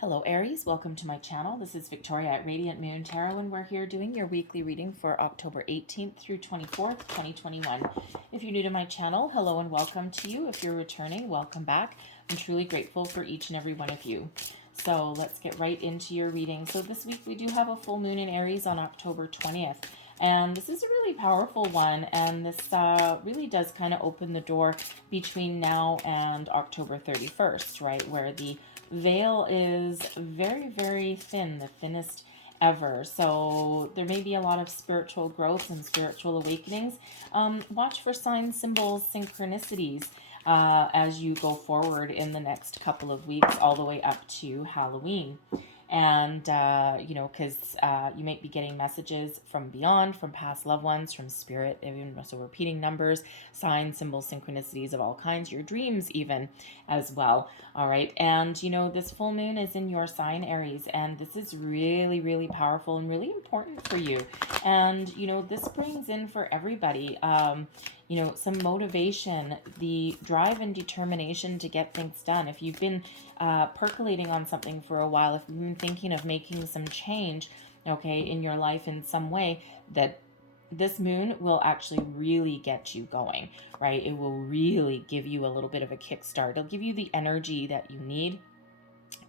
Hello Aries, welcome to my channel. This is Victoria at Radiant Moon Tarot, and we're here doing your weekly reading for October 18th through 24th, 2021. If you're new to my channel, hello and welcome to you. If you're returning, welcome back. I'm truly grateful for each and every one of you. So let's get right into your reading. So this week we do have a full moon in Aries on October 20th. And this is a really powerful one, and this really does kind of open the door between now and October 31st, right, where the veil is very, very thin, the thinnest ever. So there may be a lot of spiritual growth and spiritual awakenings. Watch for signs, symbols, synchronicities as you go forward in the next couple of weeks, all the way up to Halloween. And, because you might be getting messages from beyond, from past loved ones, from spirit, even so repeating numbers, signs, symbols, synchronicities of all kinds, your dreams even as well. All right. And, this full moon is in your sign, Aries, and this is really, really powerful and really important for you. And, this brings in for everybody, some motivation, the drive and determination to get things done. If you've been percolating on something for a while, if you've been thinking of making some change, okay, in your life in some way, that this moon will actually really get you going, right? It will really give you a little bit of a kickstart. It'll give you the energy that you need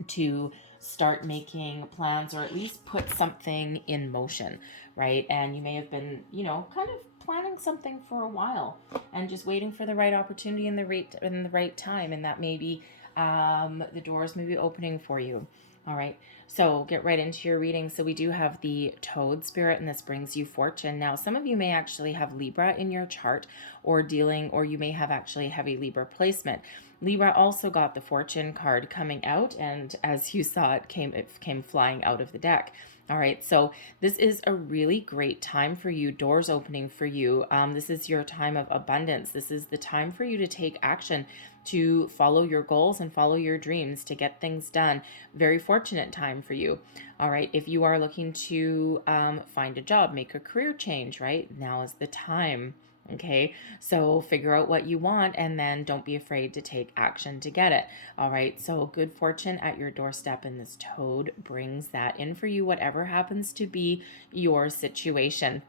to start making plans, or at least put something in motion, right? And you may have been, kind of planning something for a while and just waiting for the right opportunity in the right time, and that maybe the doors may be opening for you. All right, so get right into your reading. So we do have the Toad spirit, and this brings you fortune. Now, some of you may actually have Libra in your chart, or you may have actually heavy Libra placement. Libra also got the fortune card coming out, and as you saw, it came flying out of the deck. All right, so this is a really great time for you, doors opening for you. This is your time of abundance. This is the time for you to take action, to follow your goals and follow your dreams, to get things done. Very fortunate time for you. All right, if you are looking to find a job, make a career change, right? Now is the time. Okay, so figure out what you want, and then don't be afraid to take action to get it. All right, so good fortune at your doorstep, and this Toad brings that in for you, whatever happens to be your situation.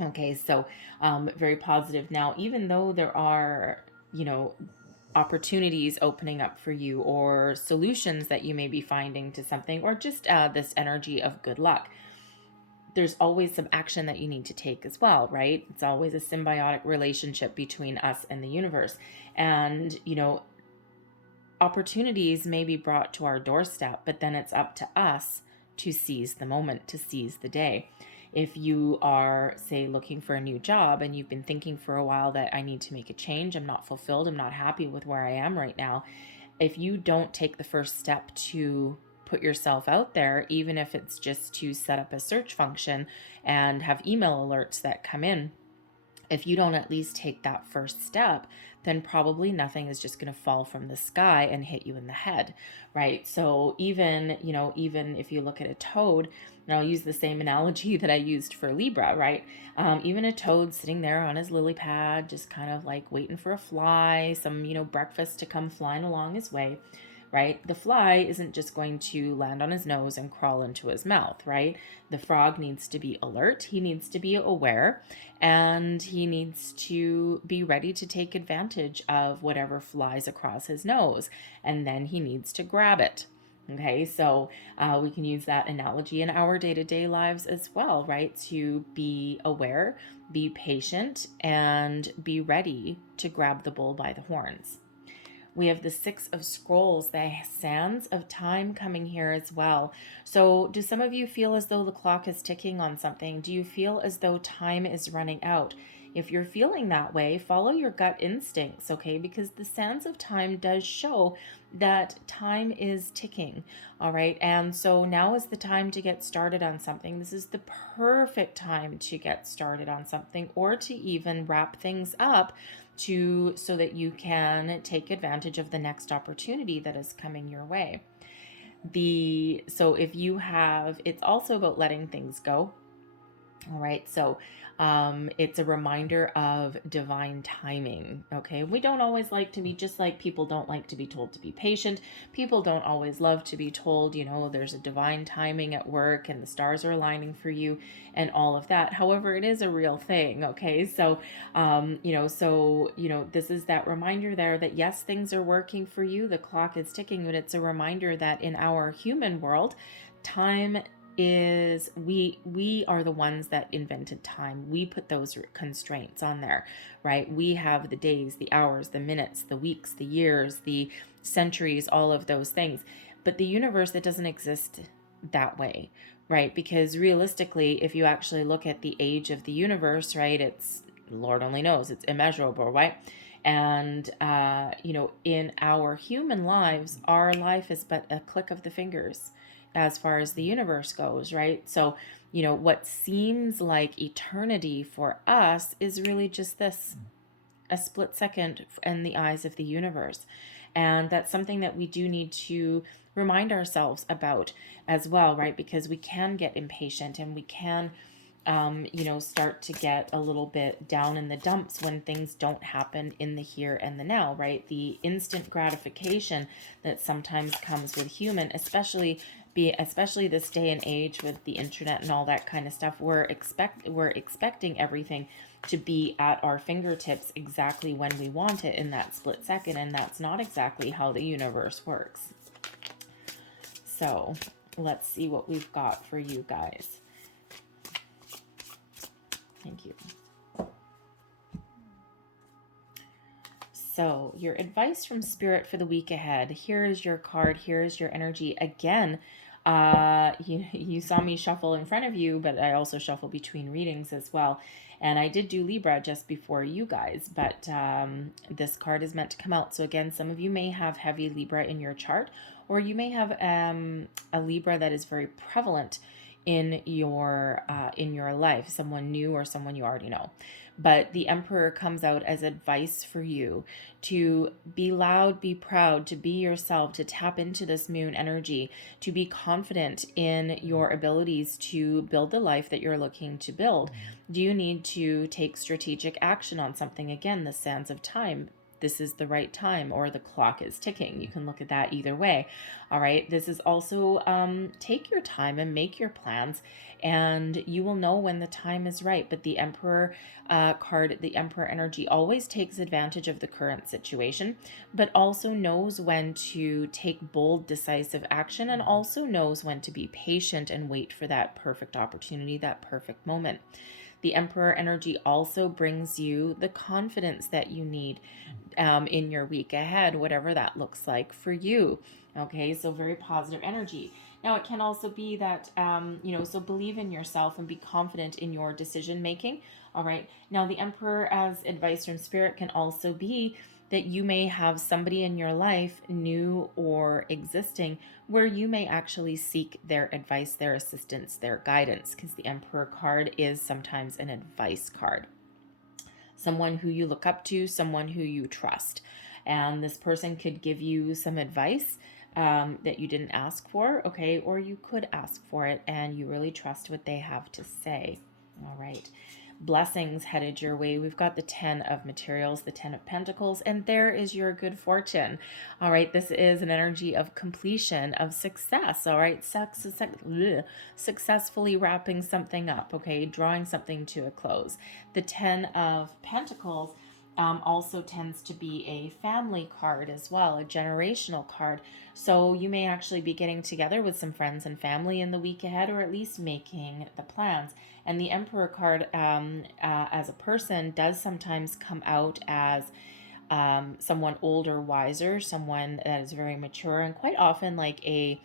Okay, so very positive. Now, even though there are, opportunities opening up for you, or solutions that you may be finding to something, or just this energy of good luck, there's always some action that you need to take as well, right? It's always a symbiotic relationship between us and the universe. And, opportunities may be brought to our doorstep, but then it's up to us to seize the moment, to seize the day. If you are, say, looking for a new job, and you've been thinking for a while that I need to make a change, I'm not fulfilled, I'm not happy with where I am right now, if you don't take the first step to put yourself out there, even if it's just to set up a search function and have email alerts that come in, if you don't at least take that first step, then probably nothing is just going to fall from the sky and hit you in the head, right? So even if you look at a toad, and I'll use the same analogy that I used for Libra, right? Even a toad sitting there on his lily pad, just kind of like waiting for a fly, some, breakfast to come flying along his way, right? The fly isn't just going to land on his nose and crawl into his mouth, right? The frog needs to be alert. He needs to be aware, and he needs to be ready to take advantage of whatever flies across his nose, and then he needs to grab it. Okay, so we can use that analogy in our day-to-day lives as well, right? To be aware, be patient, and be ready to grab the bull by the horns. We have the Six of Scrolls, the sands of time coming here as well. So do some of you feel as though the clock is ticking on something? Do you feel as though time is running out? If you're feeling that way, follow your gut instincts, okay? Because the sands of time does show that time is ticking, all right? And so now is the time to get started on something. This is the perfect time to get started on something, or to even wrap things up so that you can take advantage of the next opportunity that is coming your way. So if you have, it's also about letting things go. All right, so it's a reminder of divine timing. Okay, we don't always like to be, just like people don't like to be told to be patient. People don't always love to be told, there's a divine timing at work and the stars are aligning for you and all of that. However, it is a real thing. Okay, so this is that reminder there that yes, things are working for you. The clock is ticking, but it's a reminder that in our human world, time is we are the ones that invented time. We put those constraints on there, right? We have the days, the hours, the minutes, the weeks, the years, the centuries, all of those things. But the universe, it doesn't exist that way, right? Because realistically, if you actually look at the age of the universe, right, it's Lord only knows, it's immeasurable, right? And in our human lives, our life is but a click of the fingers as far as the universe goes, right? So, what seems like eternity for us is really just this, a split second in the eyes of the universe. And that's something that we do need to remind ourselves about as well, right? Because we can get impatient and we can start to get a little bit down in the dumps when things don't happen in the here and the now, right? The instant gratification that sometimes comes with human, especially this day and age with the internet and all that kind of stuff. We're expecting everything to be at our fingertips exactly when we want it in that split second, and that's not exactly how the universe works. So let's see what we've got for you guys. Thank you. So your advice from Spirit for the week ahead. Here is your card. Here is your energy. Again, you saw me shuffle in front of you, but I also shuffle between readings as well. And I did do Libra just before you guys, but this card is meant to come out. So again, some of you may have heavy Libra in your chart, or you may have a Libra that is very prevalent in your life, someone new or someone you already know. But the Emperor comes out as advice for you to be loud, be proud, to be yourself, to tap into this moon energy, to be confident in your abilities to build the life that you're looking to build. Do you need to take strategic action on something? Again, the sands of time. This is the right time, or the clock is ticking. You can look at that either way. All right. This is also take your time and make your plans, and you will know when the time is right. But the Emperor card, the Emperor energy, always takes advantage of the current situation, but also knows when to take bold, decisive action, and also knows when to be patient and wait for that perfect opportunity, that perfect moment. The Emperor energy also brings you the confidence that you need in your week ahead, whatever that looks like for you. Okay, so very positive energy. Now, it can also be that, so believe in yourself and be confident in your decision making. All right. Now, the Emperor, as advice from Spirit, can also be that you may have somebody in your life, new or existing, where you may actually seek their advice, their assistance, their guidance, because the Emperor card is sometimes an advice card. Someone who you look up to, someone who you trust. And this person could give you some advice that you didn't ask for, okay, or you could ask for it and you really trust what they have to say. All right. Blessings headed your way. We've got the 10 of materials, the 10 of pentacles, and there is your good fortune. All right, this is an energy of completion, of success. All right, successfully wrapping something up, okay, drawing something to a close. The 10 of pentacles also tends to be a family card as well, a generational card. So you may actually be getting together with some friends and family in the week ahead, or at least making the plans. And the Emperor card, as a person, does sometimes come out as someone older, wiser, someone that is very mature, and quite often like a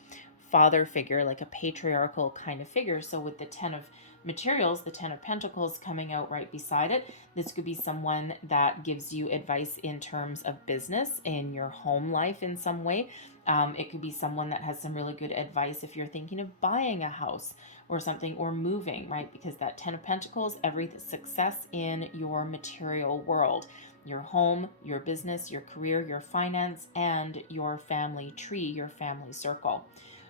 father figure, like a patriarchal kind of figure. So with the 10 of materials, the 10 of pentacles coming out right beside it, this could be someone that gives you advice in terms of business, in your home life in some way. It could be someone that has some really good advice if you're thinking of buying a house or something, or moving, right? Because that 10 of pentacles, every success in your material world, your home, your business, your career, your finance, and your family tree, your family circle.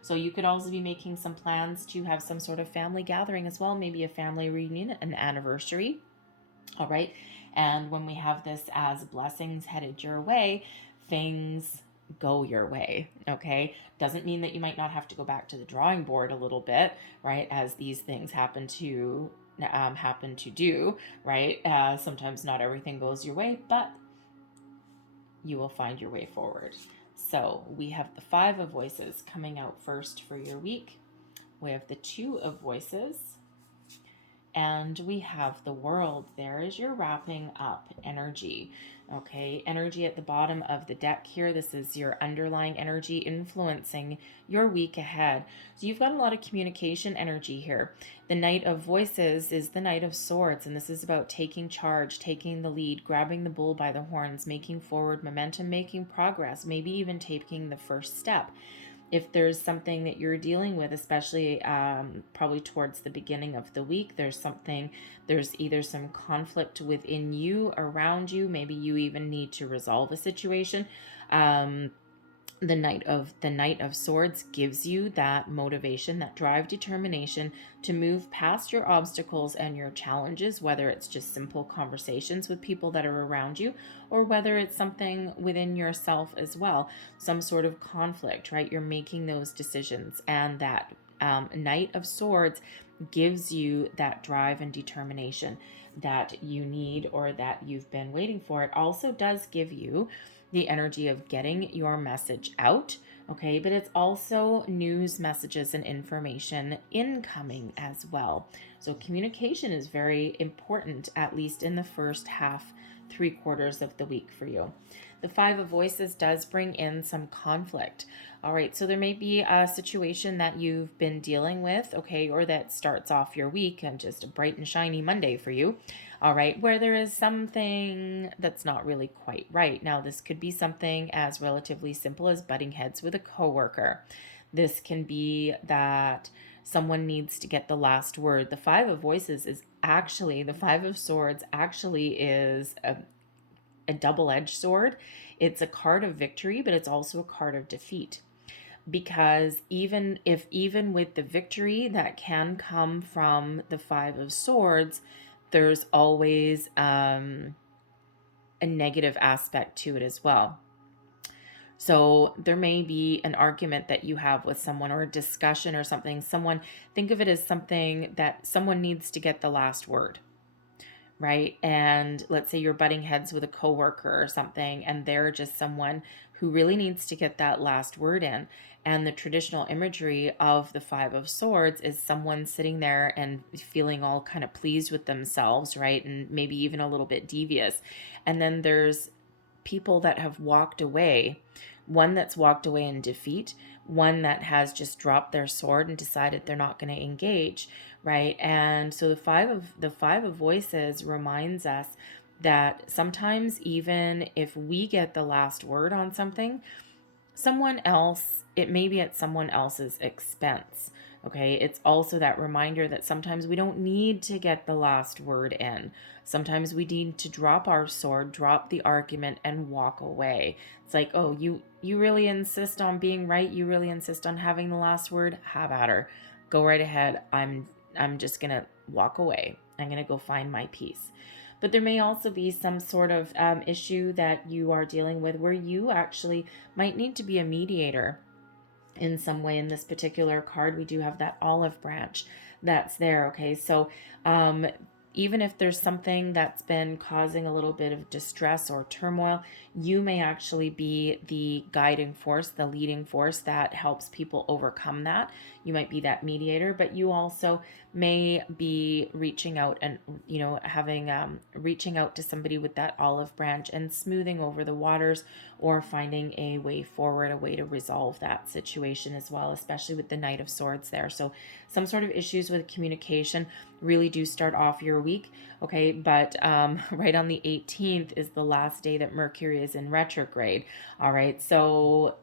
So you could also be making some plans to have some sort of family gathering as well, maybe a family reunion, an anniversary. All right. And when we have this as blessings headed your way, things go your way. Okay. Doesn't mean that you might not have to go back to the drawing board a little bit, right? As these things happen to do, right? Sometimes not everything goes your way, but you will find your way forward. So we have the 5 of Voices coming out first for your week. We have the 2 of Voices. And we have the World. There is your wrapping up energy. Okay, energy at the bottom of the deck here. This is your underlying energy influencing your week ahead. So you've got a lot of communication energy here. The Knight of Voices is the Knight of Swords, and this is about taking charge, taking the lead, grabbing the bull by the horns, making forward momentum, making progress, maybe even taking the first step. If there's something that you're dealing with, especially probably towards the beginning of the week, there's either some conflict within you, around you, maybe you even need to resolve a situation. The Knight of Swords gives you that motivation, that drive, determination to move past your obstacles and your challenges, whether it's just simple conversations with people that are around you, or whether it's something within yourself as well, some sort of conflict, right? You're making those decisions, and that Knight of Swords gives you that drive and determination that you need, or that you've been waiting for. It also does give you the energy of getting your message out, okay? But it's also news, messages, and information incoming as well. So communication is very important, at least in the first half, 3/4 of the week for you. The 5 of Voices does bring in some conflict. All right, so there may be a situation that you've been dealing with, okay, or that starts off your week and just a bright and shiny Monday for you. All right, where there is something that's not really quite right. Now, this could be something as relatively simple as butting heads with a coworker. This can be that someone needs to get the last word. The 5 of Voices is actually, the 5 of Swords actually is a double-edged sword. It's a card of victory, but it's also a card of defeat. Because even with the victory that can come from the 5 of Swords, there's always a negative aspect to it as well. So there may be an argument that you have with someone, or a discussion or something. Think of it as something that someone needs to get the last word, right? And let's say you're butting heads with a coworker or something, and they're just someone who really needs to get that last word in. And the traditional imagery of the 5 of Swords is someone sitting there and feeling all kind of pleased with themselves, right? And maybe even a little bit devious. And then there's people that have walked away, one that's walked away in defeat, one that has just dropped their sword and decided they're not going to engage, right? And so the 5 of Voices reminds us that sometimes, even if we get the last word on something, someone else, it may be at someone else's expense. Okay, it's also that reminder that sometimes we don't need to get the last word in. Sometimes we need to drop our sword, drop the argument, and walk away. It's like, oh, you really insist on being right. You really insist on having the last word. Have at her. Go right ahead. I'm just gonna walk away. I'm gonna go find my peace. But there may also be some sort of issue that you are dealing with where you actually might need to be a mediator in some way. In this particular card, we do have that olive branch that's there. Okay, so even if there's something that's been causing a little bit of distress or turmoil, you may actually be the guiding force, the leading force that helps people overcome that. You might be that mediator, but you also may be reaching out and, having reaching out to somebody with that olive branch and smoothing over the waters, or finding a way forward, a way to resolve that situation as well, especially with the Knight of Swords there. So some sort of issues with communication really do start off your week, okay? But right on the 18th is the last day that Mercury is in retrograde, all right? So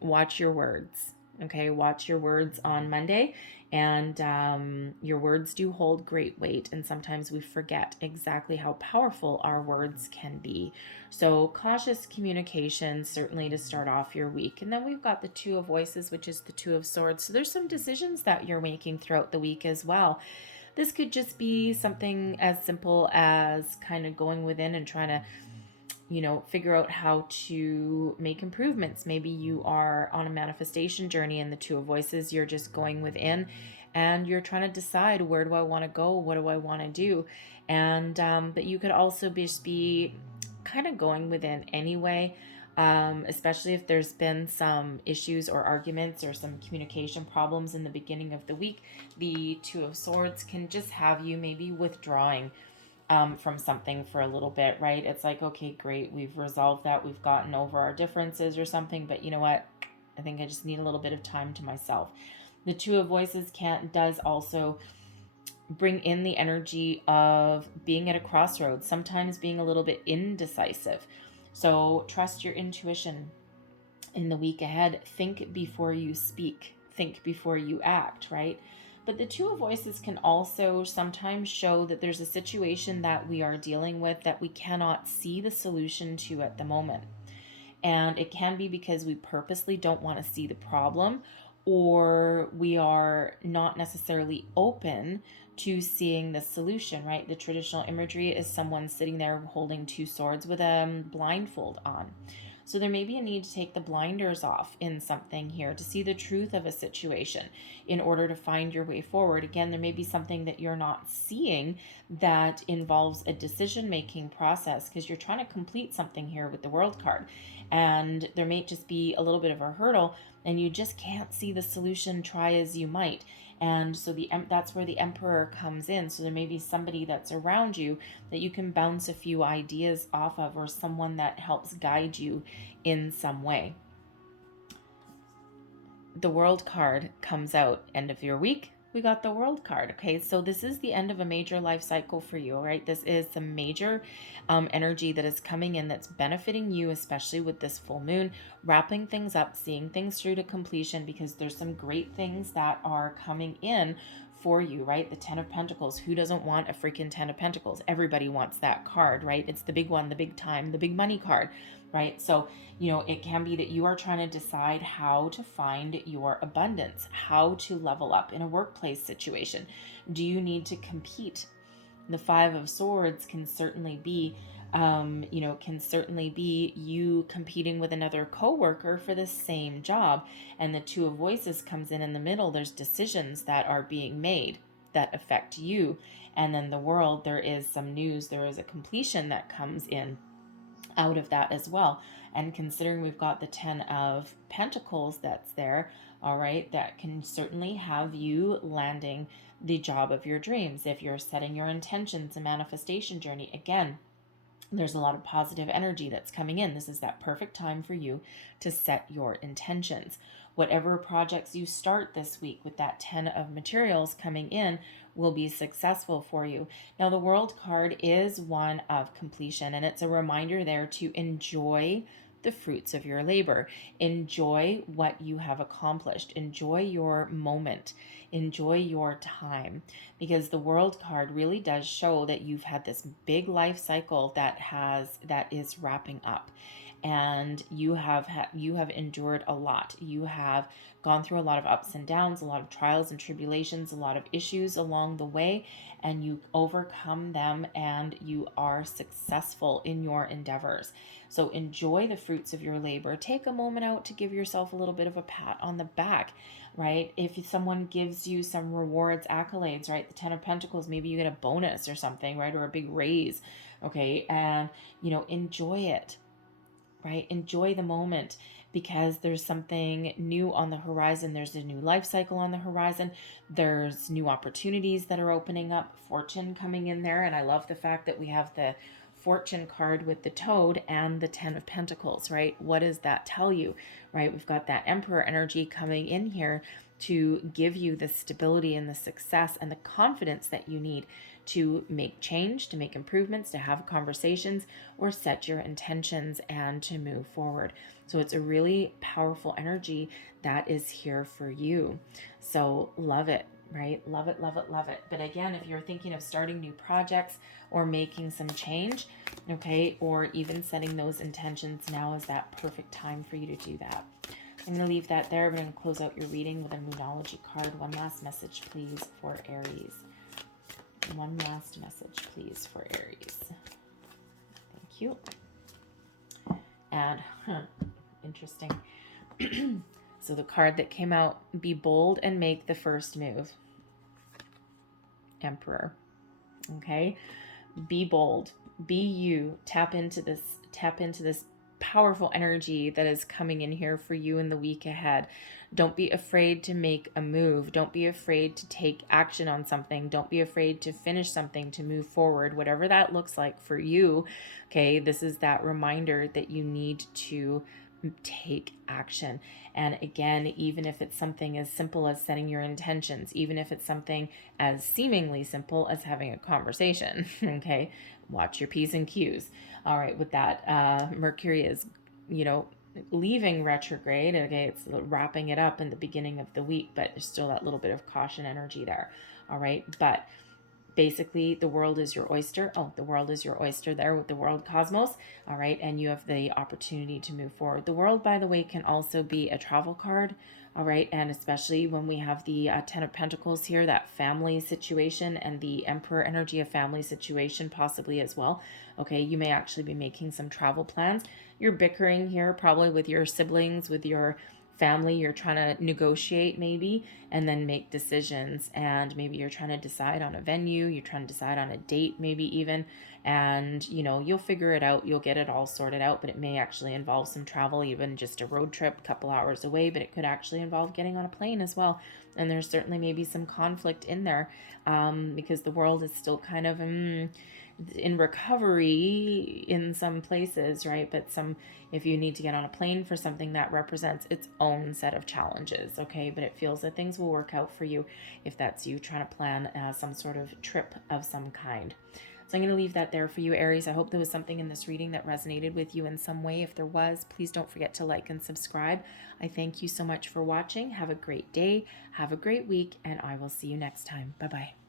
watch your words. Okay, watch your words on Monday, and your words do hold great weight, and sometimes we forget exactly how powerful our words can be. So cautious communication, certainly to start off your week. And then we've got the Two of Voices, which is the Two of Swords. So there's some decisions that you're making throughout the week as well. This could just be something as simple as kind of going within and trying to figure out how to make improvements. Maybe you are on a manifestation journey in the Two of Voices. You're just going within and you're trying to decide, where do I want to go? What do I want to do? And but you could also just be kind of going within anyway. Especially if there's been some issues or arguments or some communication problems in the beginning of the week, the Two of Swords can just have you maybe withdrawing from something for a little bit, right? It's like, okay, great, we've resolved that, we've gotten over our differences or something, but you know what? I think I just need a little bit of time to myself. The Two of Voices does also bring in the energy of being at a crossroads, sometimes being a little bit indecisive. So trust your intuition in the week ahead. Think before you speak, think before you act, right? But the Two of Voices can also sometimes show that there's a situation that we are dealing with that we cannot see the solution to at the moment. And it can be because we purposely don't want to see the problem, or we are not necessarily open to seeing the solution, right? The traditional imagery is someone sitting there holding two swords with a blindfold on. So there may be a need to take the blinders off in something here to see the truth of a situation in order to find your way forward. Again, there may be something that you're not seeing that involves a decision-making process because you're trying to complete something here with the World card. And there may just be a little bit of a hurdle and you just can't see the solution, try as you might. And so that's where the Emperor comes in. So there may be somebody that's around you that you can bounce a few ideas off of, or someone that helps guide you in some way. The World card comes out end of your week. We got the World card. Okay, so this is the end of a major life cycle for you. All right, this is some major energy that is coming in that's benefiting you, especially with this full moon, wrapping things up, seeing things through to completion, because there's some great things that are coming in for you, right? The Ten of Pentacles. Who doesn't want a freaking Ten of Pentacles? Everybody wants that card, right? It's the big one, the big time, the big money card, right? So, it can be that you are trying to decide how to find your abundance, how to level up in a workplace situation. Do you need to compete? The Five of Swords can certainly be you competing with another coworker for the same job. And the Two of Voices comes in the middle. There's decisions that are being made that affect you. And then the World, there is some news, there is a completion that comes in out of that as well. And considering we've got the Ten of Pentacles that's there, all right, that can certainly have you landing the job of your dreams. If you're setting your intentions, a manifestation journey, again, there's a lot of positive energy that's coming in. This is that perfect time for you to set your intentions. Whatever projects you start this week with that 10 of materials coming in will be successful for you. Now, the World card is one of completion, and it's a reminder there to enjoy the fruits of your labor. Enjoy what you have accomplished. Enjoy your moment. Enjoy your time, because the World card really does show that you've had this big life cycle that is wrapping up, and you have endured a lot. You have gone through a lot of ups and downs, a lot of trials and tribulations, a lot of issues along the way, and you overcome them and you are successful in your endeavors. So enjoy the fruits of your labor. Take a moment out to give yourself a little bit of a pat on the back, right? If someone gives you some rewards, accolades, right? The Ten of Pentacles, maybe you get a bonus or something, right? Or a big raise, okay? And, enjoy it, right? Enjoy the moment, because there's something new on the horizon. There's a new life cycle on the horizon. There's new opportunities that are opening up, fortune coming in there. And I love the fact that we have the Fortune card with the Toad and the Ten of Pentacles, right? What does that tell you, right? We've got that Emperor energy coming in here to give you the stability and the success and the confidence that you need to make change, to make improvements, to have conversations, or set your intentions and to move forward. So it's a really powerful energy that is here for you. So love it, right? Love it, love it, love it. But again, if you're thinking of starting new projects or making some change, okay, or even setting those intentions, now is that perfect time for you to do that. I'm going to leave that there. We're going to close out your reading with a Moonology card. One last message, please, for Aries. One last message, please, for Aries. Thank you. And, interesting. So the card that came out, be bold and make the first move. Emperor. Okay? Be bold. Be you. Tap into this powerful energy that is coming in here for you in the week ahead. Don't be afraid to make a move. Don't be afraid to take action on something. Don't be afraid to finish something, to move forward, whatever that looks like for you. Okay, this is that reminder that you need to take action. And again, even if it's something as simple as setting your intentions, even if it's something as seemingly simple as having a conversation, okay, watch your P's and Q's. All right, with that, Mercury is, leaving retrograde. Okay, it's wrapping it up in the beginning of the week, but there's still that little bit of caution energy there. All right, but basically the world is your oyster. Oh, the world is your oyster there with the world cosmos. All right, and you have the opportunity to move forward. The world, by the way, can also be a travel card. All right, and especially when we have the Ten of Pentacles here, that family situation, and the Emperor energy of family situation possibly as well. Okay, you may actually be making some travel plans. You're bickering here probably with your siblings, with your family. You're trying to negotiate maybe and then make decisions, and maybe you're trying to decide on a venue, you're trying to decide on a date maybe even, and you'll figure it out, you'll get it all sorted out. But it may actually involve some travel, even just a road trip a couple hours away, but it could actually involve getting on a plane as well. And there's certainly maybe some conflict in there, because the world is still kind of in recovery in some places, right? But if you need to get on a plane for something, that represents its own set of challenges, okay? But it feels that things will work out for you if that's you trying to plan some sort of trip of some kind. So I'm going to leave that there for you, Aries. I hope there was something in this reading that resonated with you in some way. If there was, please don't forget to like and subscribe. I thank you so much for watching. Have a great day. Have a great week, and I will see you next time. Bye-bye.